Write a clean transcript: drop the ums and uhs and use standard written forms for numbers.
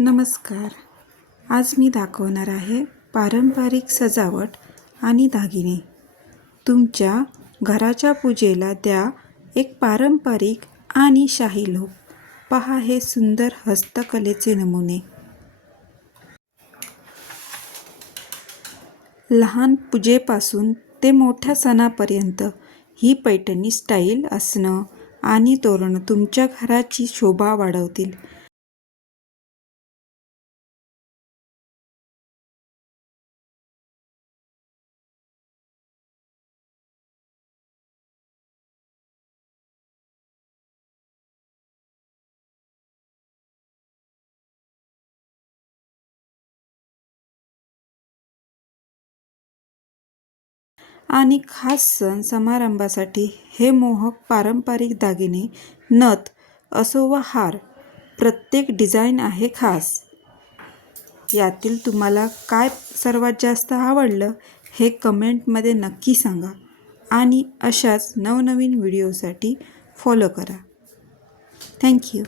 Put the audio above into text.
नमस्कार. आज मी दाखवणार आहे पारंपरिक सजावट आणि दागिने. तुमच्या घराच्या पूजेला द्या एक पारंपरिक आणि शाही लूक. पहा हे सुंदर हस्तकलेचे नमुने. लहान पूजेपासून ते मोठ्या सणापर्यंत ही पैठणी स्टाईल असणं आणि तोरणं तुमच्या घराची शोभा वाढवतील. आणि खास सण समारंभासाठी हे मोहक पारंपरिक दागिने, नथ असो व हार, प्रत्येक डिझाईन आहे खास. यातील तुम्हाला काय सर्वात जास्त आवडलं हे कमेंटमध्ये नक्की सांगा आणि अशाच नवनवीन व्हिडिओसाठी फॉलो करा. थँक्यू.